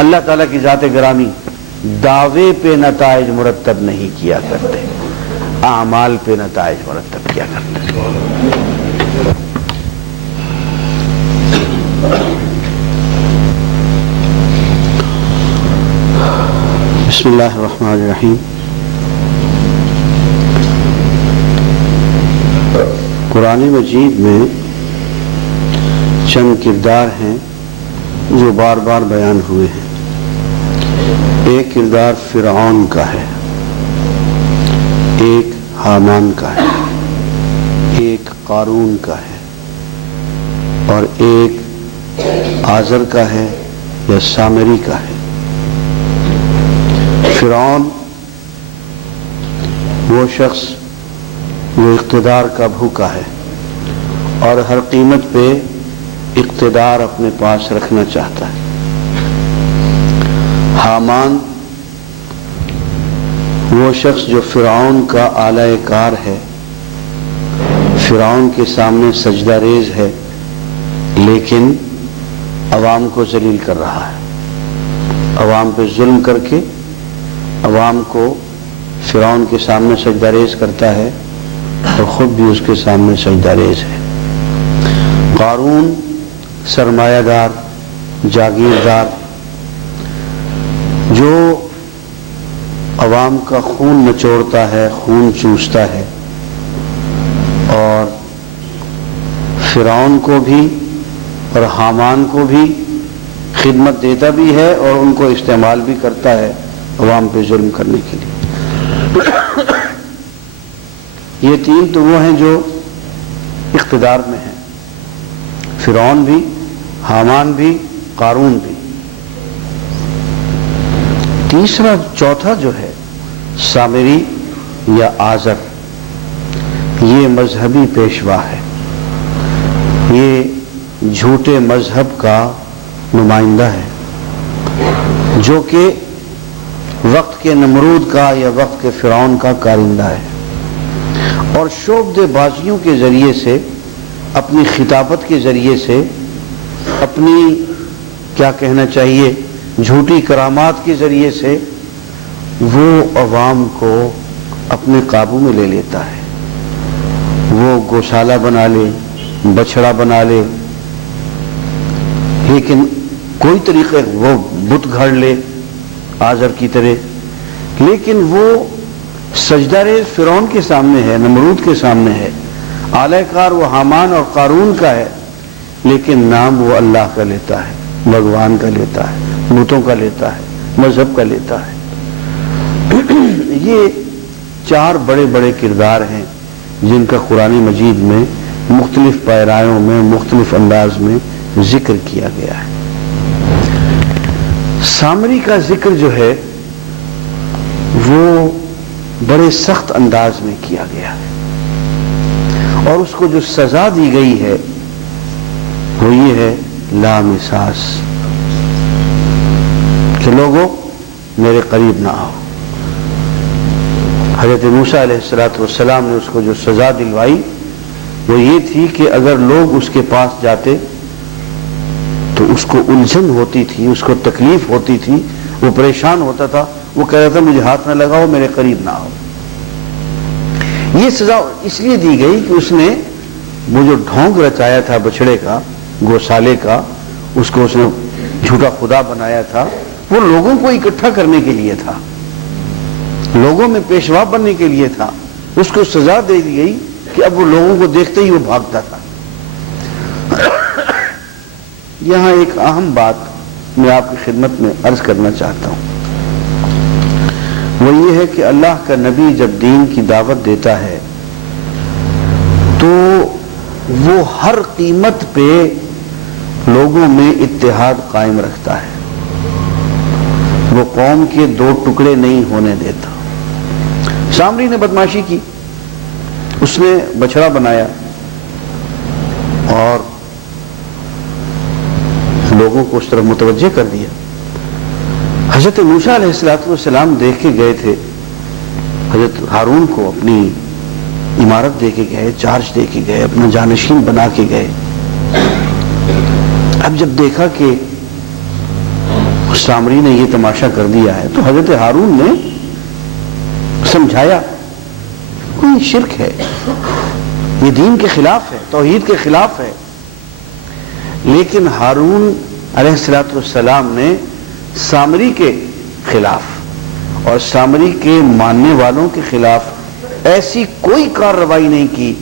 اللہ تعالیٰ کی ذات گرامی دعوے پہ نتائج مرتب نہیں کیا کرتے، اعمال پہ نتائج مرتب کیا کرتے۔ بسم اللہ الرحمن الرحیم۔ قرآن مجید میں چند کردار ہیں جو بار بار بیان ہوئے ہیں۔ ایک کردار فرعون کا ہے، ایک حامان کا ہے، ایک قارون کا ہے، اور ایک آزر کا ہے یا سامری کا ہے۔ فرعون وہ شخص جو اقتدار کا بھوکا ہے اور ہر قیمت پہ اقتدار اپنے پاس رکھنا چاہتا ہے۔ حامان وہ شخص جو فرعون کا اعلی کار ہے، فرعون کے سامنے سجدہ ریز ہے، لیکن عوام کو ذلیل کر رہا ہے، عوام پہ ظلم کر کے عوام کو فرعون کے سامنے سجدہ ریز کرتا ہے اور خود بھی اس کے سامنے سجدہ ریز ہے۔ قارون سرمایہ دار، جاگیردار، جو عوام کا خون نچوڑتا ہے، خون چوستا ہے، اور فرعون کو بھی اور حامان کو بھی خدمت دیتا بھی ہے اور ان کو استعمال بھی کرتا ہے عوام پہ ظلم کرنے کے لیے۔ یہ تین تو وہ ہیں جو اقتدار میں ہیں، فرعون بھی، حامان بھی، قارون بھی۔ تیسرا چوتھا جو ہے سامری یا آزر، یہ مذہبی پیشوا ہے، یہ جھوٹے مذہب کا نمائندہ ہے جو کہ وقت کے نمرود کا یا وقت کے فرعون کا کارندہ ہے، اور شعبدے بازیوں کے ذریعے سے، اپنی خطابت کے ذریعے سے، اپنی کیا کہنا چاہیے جھوٹی کرامات کے ذریعے سے وہ عوام کو اپنے قابو میں لے لیتا ہے۔ وہ گوشالہ بنا لے، بچھڑا بنا لے، لیکن کوئی طریقے وہ بت گھڑ لے آزر کی طرح، لیکن وہ سجدہ ریز فرعون کے سامنے ہے، نمرود کے سامنے ہے، اعلی کار وہ حامان اور قارون کا ہے، لیکن نام وہ اللہ کا لیتا ہے، بھگوان کا لیتا ہے، بتوں کا لیتا ہے، مذہب کا لیتا ہے۔ یہ چار بڑے بڑے کردار ہیں جن کا قرآن مجید میں مختلف پیرایوں میں، مختلف انداز میں ذکر کیا گیا ہے۔ سامری کا ذکر جو ہے وہ بڑے سخت انداز میں کیا گیا ہے، اور اس کو جو سزا دی گئی ہے وہ یہ ہے لامساس، کہ لوگوں میرے قریب نہ آؤ۔ حضرت موسیٰ علیہ السلام نے اس کو جو سزا دلوائی وہ یہ تھی کہ اگر لوگ اس کے پاس جاتے تو اس کو الجھن ہوتی تھی، اس کو تکلیف ہوتی تھی، وہ پریشان ہوتا تھا، وہ کہتا تھا مجھے ہاتھ نہ لگاؤ، میرے قریب نہ آؤ۔ یہ سزا اس لیے دی گئی کہ اس نے وہ جو ڈھونگ رچایا تھا بچڑے کا، گوسالے کا، اس کو اس نے جھوٹا خدا بنایا تھا، وہ لوگوں کو اکٹھا کرنے کے لیے تھا، لوگوں میں پیشوا بننے کے لیے تھا۔ اس کو سزا دے دی گئی کہ اب وہ لوگوں کو دیکھتے ہی وہ بھاگتا تھا۔ یہاں ایک اہم بات میں آپ کی خدمت میں عرض کرنا چاہتا ہوں، وہ یہ ہے کہ اللہ کا نبی جب دین کی دعوت دیتا ہے تو وہ ہر قیمت پہ لوگوں میں اتحاد قائم رکھتا ہے، وہ قوم کے دو ٹکڑے نہیں ہونے دیتا۔ سامری نے بدماشی کی، اس نے بچڑا بنایا اور لوگوں کو اس طرف متوجہ کر دیا۔ حضرت موسیٰ علیہ السلام دیکھ کے گئے تھے، حضرت ہارون کو اپنی عمارت دے کے گئے، چارج دے کے گئے، اپنا جانشین بنا کے گئے۔ اب جب دیکھا کہ سامری نے یہ تماشا کر دیا ہے، تو حضرت ہارون نے سمجھایا کوئی شرک ہے، یہ دین کے خلاف ہے، توحید کے خلاف ہے. لیکن ہارون علیہ الصلوۃ والسلام نے سامری کے خلاف اور سامری کے ماننے والوں کے خلاف ایسی کوئی کارروائی نہیں کی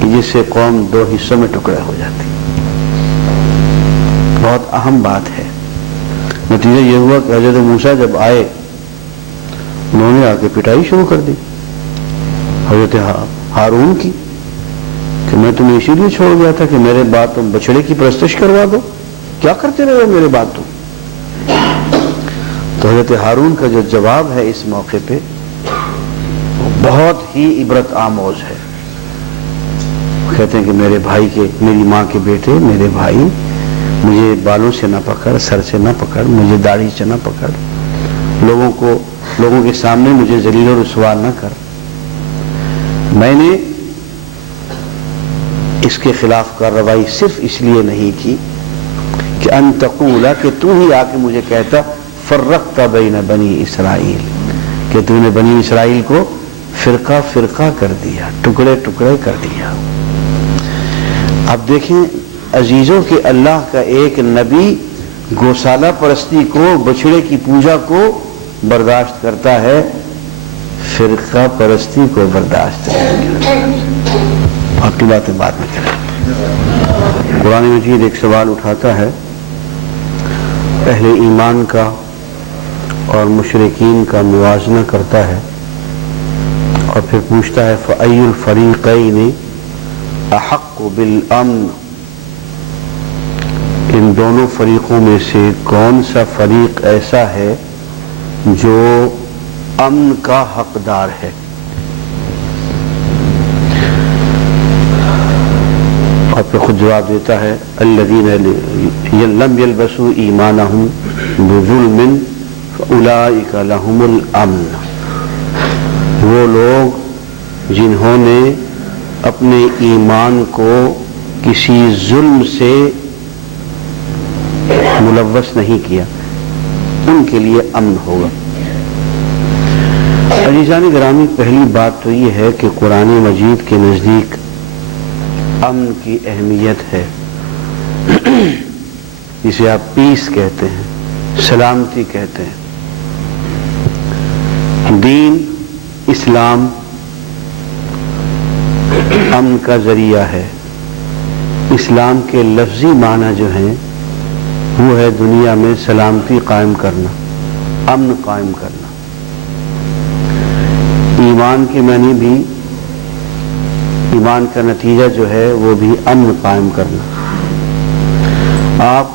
کہ جس سے قوم دو حصوں میں ٹکڑے ہو جاتی. بہت اہم بات ہے. نتیجہ یہ ہوا کہ حضرت موسیٰ جب آئے انہوں نے آ کے پٹائی شروع کر دی حضرت ہارون کی کہ میں تمہیں اسی لیے چھوڑ گیا تھا کہ میرے بعد تم بچڑے کی پرستش کروا دو، کیا کرتے رہے ہو میرے بعد تم. تو حضرت ہارون کا جو جواب ہے اس موقع پہ وہ بہت ہی عبرت آموز ہے. کہتے ہیں کہ میرے بھائی کے، میری ماں کے بیٹے، میرے بھائی، مجھے بالوں سے نہ پکڑ، سر سے نہ پکڑ، مجھے داڑھی سے نہ پکڑ، لوگوں کے سامنے مجھے ذلیل و رسوا نہ کر. میں نے اس کے خلاف کارروائی صرف اس لیے نہیں کی کہ ان تقولا، کہ تو ہی آ کے مجھے کہتا فرقت بین بنی اسرائیل، کہ تو نے بنی اسرائیل کو فرقہ فرقہ کر دیا، ٹکڑے ٹکڑے کر دیا. اب دیکھیں عزیزوں کہ اللہ کا ایک نبی گوسالہ پرستی کو، بچڑے کی پوجا کو برداشت کرتا ہے، فرقہ پرستی کو برداشت نہیں کرتا. باقی باتیں بعد میں کریں. قرآن مجید ایک سوال اٹھاتا ہے اہل ایمان کا اور مشرکین کا موازنہ کرتا ہے اور پھر پوچھتا ہے فَأَيُّ الْفَرِيقَيْنِ أَحَقُّ بِالْأَمْنِ، ان دونوں فریقوں میں سے کون سا فریق ایسا ہے جو امن کا حقدار ہے. اور پھر خود جواب دیتا ہے الذین لم یلبسوا ایمانہم بظلم فاولئک لہم الامن، وہ لوگ جنہوں نے اپنے ایمان کو کسی ظلم سے ملوث نہیں کیا، ان کے لیے امن ہوگا. عزیزان گرامی، پہلی بات تو یہ ہے کہ قرآن مجید کے نزدیک امن کی اہمیت ہے، جسے آپ پیس کہتے ہیں، سلامتی کہتے ہیں. دین اسلام امن کا ذریعہ ہے. اسلام کے لفظی معنی جو ہیں وہ ہے دنیا میں سلامتی قائم کرنا، امن قائم کرنا. ایمان کے معنی بھی، ایمان کا نتیجہ جو ہے وہ بھی امن قائم کرنا. آپ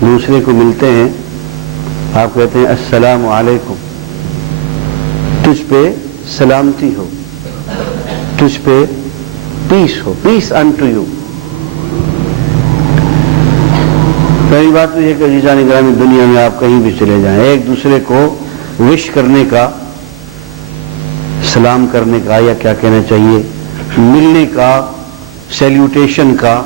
دوسرے کو ملتے ہیں، آپ کہتے ہیں السلام علیکم، تجھ پہ سلامتی ہو، تجھ پہ پیس ہو، پیس انٹو یو. پہلی بات تو یہ کہ عزیزان گرامی دنیا میں آپ کہیں بھی چلے جائیں، ایک دوسرے کو وش کرنے کا، سلام کرنے کا، یا کیا کہنا چاہیے، ملنے کا، سیلیوٹیشن کا،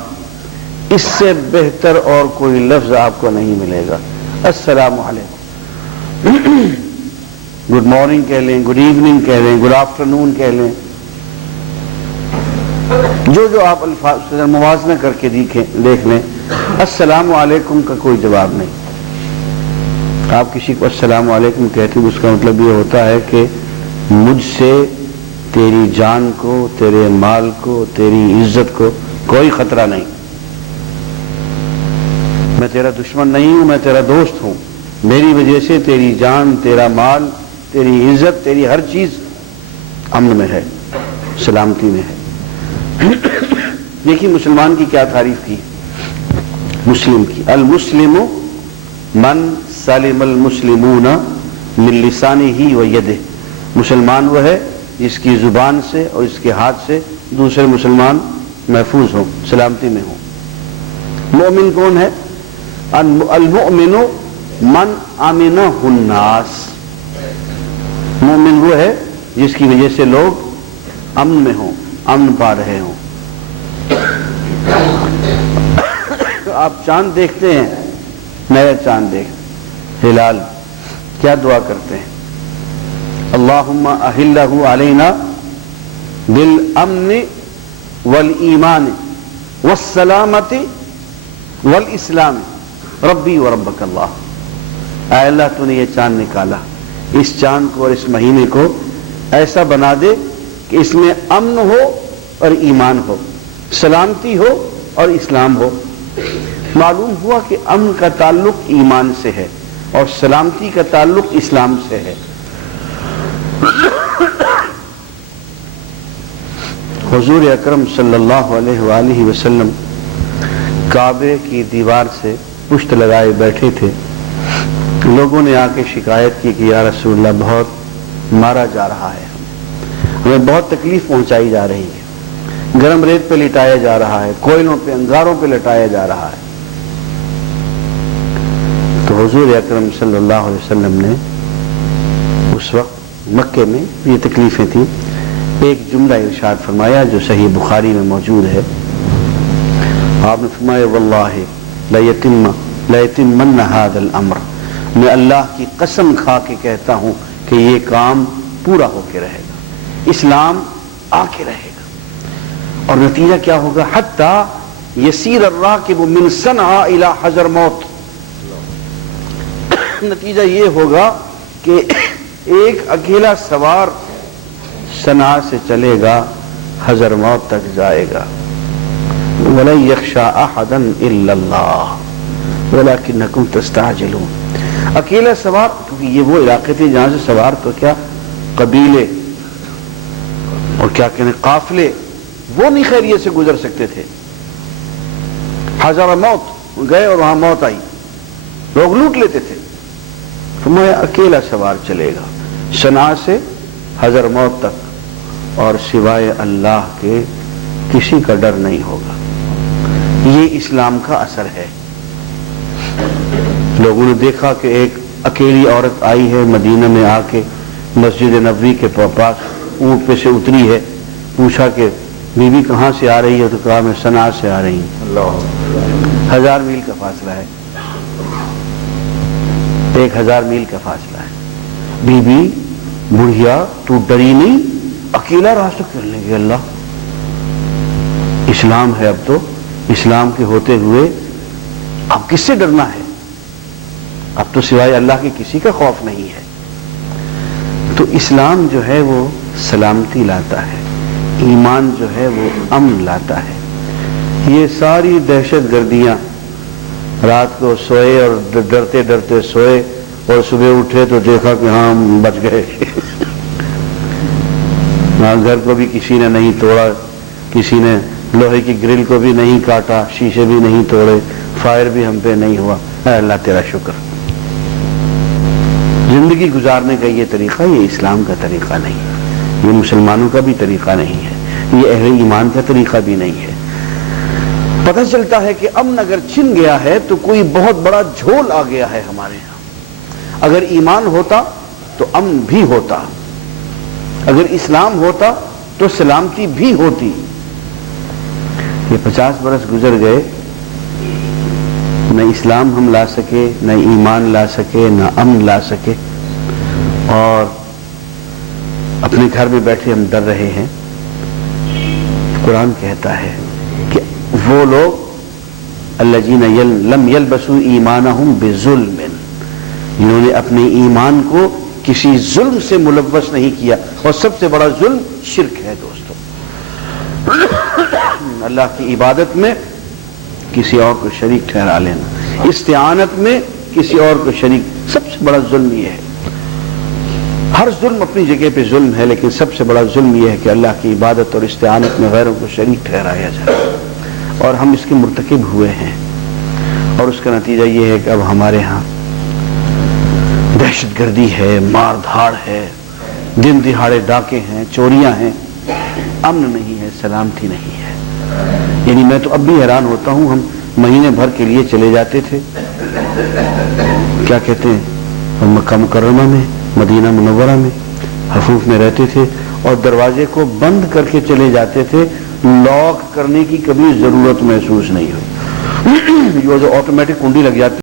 اس سے بہتر اور کوئی لفظ آپ کو نہیں ملے گا. السلام علیکم، گڈ مارننگ کہہ لیں، گڈ ایوننگ کہہ لیں، گڈ آفٹرنون کہہ لیں، جو آپ الفاظ سے موازنہ کر کے دیکھ لیں. السلام علیکم کا کوئی جواب نہیں. آپ کسی کو السلام علیکم کہتے ہیں، اس کا مطلب یہ ہوتا ہے کہ مجھ سے تیری جان کو، تیرے مال کو، تیری عزت کو کوئی خطرہ نہیں. میں تیرا دشمن نہیں ہوں، میں تیرا دوست ہوں. میری وجہ سے تیری جان، تیرا مال، تیری عزت، تیری ہر چیز امن میں ہے، سلامتی میں ہے. دیکھیے مسلمان کی کیا تعریف کی، مسلم کی. المسلم من سلم المسلمون من لسانہ و یدہ، مسلمان وہ ہے جس کی زبان سے اور اس کے ہاتھ سے دوسرے مسلمان محفوظ ہوں، سلامتی میں ہوں. مومن کون ہے؟ المؤمن من امنہ الناس، مومن وہ ہے جس کی وجہ سے لوگ امن میں ہوں، امن پا رہے ہوں. آپ چاند دیکھتے ہیں نیا چاند دیکھ ہلال، کیا دعا کرتے ہیں؟ اللہم احلہ علینا بالامن والایمان والسلامت والاسلام ربی وربک اللہ۔ اے اللہ تو نے یہ چاند نکالا، اس چاند کو اور اس مہینے کو ایسا بنا دے کہ اس میں امن ہو اور ایمان ہو، سلامتی ہو اور اسلام ہو۔ معلوم ہوا کہ امن کا تعلق ایمان سے ہے اور سلامتی کا تعلق اسلام سے ہے۔ حضور اکرم صلی اللہ علیہ وآلہ وسلم کعبے کی دیوار سے پشت لگائے بیٹھے تھے۔ لوگوں نے آ کے شکایت کی کہ یا رسول اللہ بہت مارا جا رہا ہے، ہمیں بہت تکلیف پہنچائی جا رہی ہے، گرم ریت پہ لٹایا جا رہا ہے، کوئلوں پہ انگاروں پہ لٹایا جا رہا ہے۔ تو حضور اکرم صلی اللہ علیہ وسلم نے اس وقت مکے میں یہ تکلیفیں تھیں، ایک جملہ ارشاد فرمایا جو صحیح بخاری میں موجود ہے۔ آپ نے فرمایا واللہ لیتمن ھذا الامر، میں اللہ کی قسم کھا کے کہتا ہوں کہ یہ کام پورا ہو کے رہے گا، اسلام آ کے رہے گا۔ اور نتیجہ کیا ہوگا؟ حتی یسیر الراکب من صنعاء الی حضرموت، نتیجہ یہ ہوگا کہ ایک اکیلا سوار صنعاء سے چلے گا، حضرموت تک جائے گا۔ وَلَن يَخْشَىٰ أَحَدًا إِلَّا اللَّهُ وَلَكِنَّكُمْ تَسْتَعْجِلُونَ۔ اکیلا سوار، کیونکہ یہ وہ علاقے تھے جہاں سے سوار تو کیا قبیلے اور کیا کہنے قافلے وہ نہیں خیریت سے گزر سکتے تھے۔ حضرموت گئے اور وہاں موت آئی، لوگ لوٹ لیتے تھے۔ فرمایا اکیلا سوار چلے گا صنعاء سے حضرموت تک، اور سوائے اللہ کے کسی کا ڈر نہیں ہوگا۔ یہ اسلام کا اثر ہے۔ لوگوں نے دیکھا کہ ایک اکیلی عورت آئی ہے مدینہ میں، آ کے مسجد نبوی کے پاس اونٹ پہ سے اتری ہے، پوچھا کہ بی بی کہاں سے آ رہی ہے؟ تو کہا میں صنعاء سے آ رہی ہوں۔ 1000 میل کا فاصلہ ہے، 1000 میل کا فاصلہ ہے۔ بی بی بڑھیا تو ڈری نہیں، اکیلا راستہ کر لیں گے؟ اللہ اسلام ہے، اب تو اسلام کے ہوتے ہوئے اب کس سے ڈرنا ہے؟ اب تو سوائے اللہ کے کسی کا خوف نہیں ہے۔ تو اسلام جو ہے وہ سلامتی لاتا ہے، ایمان جو ہے وہ امن لاتا ہے۔ یہ ساری دہشت گردیاں، رات کو سوئے اور ڈرتے ڈرتے سوئے اور صبح اٹھے تو دیکھا کہ ہاں بچ گئے، گھر کو بھی کسی نے نہیں توڑا، کسی نے لوہے کی گرل کو بھی نہیں کاٹا، شیشے بھی نہیں توڑے، فائر بھی ہم پہ نہیں ہوا۔ اے اللہ تیرا شکر۔ زندگی گزارنے کا یہ طریقہ، یہ اسلام کا طریقہ نہیں ہے، یہ مسلمانوں کا بھی طریقہ نہیں ہے، یہ اہل ایمان کا طریقہ بھی نہیں ہے۔ پتہ چلتا ہے کہ امن اگر چھن گیا ہے تو کوئی بہت بڑا جھول آ گیا ہے ہمارے یہاں۔ اگر ایمان ہوتا تو امن بھی ہوتا، اگر اسلام ہوتا تو سلامتی بھی ہوتی۔ یہ 50 برس گزر گئے، نہ اسلام ہم لا سکے، نہ ایمان لا سکے، نہ امن لا سکے، اور اپنے گھر میں بیٹھے ہم ڈر رہے ہیں۔ قرآن کہتا ہے کہ وہ لوگ الذین لم یلبسوا ایمانہم بظلم، جنہوں نے اپنے ایمان کو کسی ظلم سے ملوث نہیں کیا، اور سب سے بڑا ظلم شرک ہے دوستو۔ اللہ کی عبادت میں کسی اور کو شریک ٹھہرا لینا، استعانت میں کسی اور کو شریک، سب سے بڑا ظلم یہ ہے۔ ہر ظلم اپنی جگہ پہ ظلم ہے، لیکن سب سے بڑا ظلم یہ ہے کہ اللہ کی عبادت اور استعانت میں غیروں کو شریک ٹھہرایا جائے، اور ہم اس کے مرتکب ہوئے ہیں۔ اور اس کا نتیجہ یہ ہے کہ اب ہمارے ہاں دہشت گردی ہے، مار دھاڑ ہے، دن دہاڑے ڈاکے ہیں، چوریاں ہیں، امن نہیں ہے، سلامتی نہیں ہے۔ یعنی میں تو اب بھی حیران ہوتا ہوں، ہم مہینے بھر کے لیے چلے جاتے تھے، کیا کہتے ہیں، مکہ مکرمہ میں، مدینہ منورہ میں، حفوف میں رہتے تھے، اور دروازے کو بند کر کے چلے جاتے تھے، لاک کرنے کی کبھی ضرورت محسوس نہیں ہوئی۔ یہ جو آٹومیٹک کنڈی لگ جاتی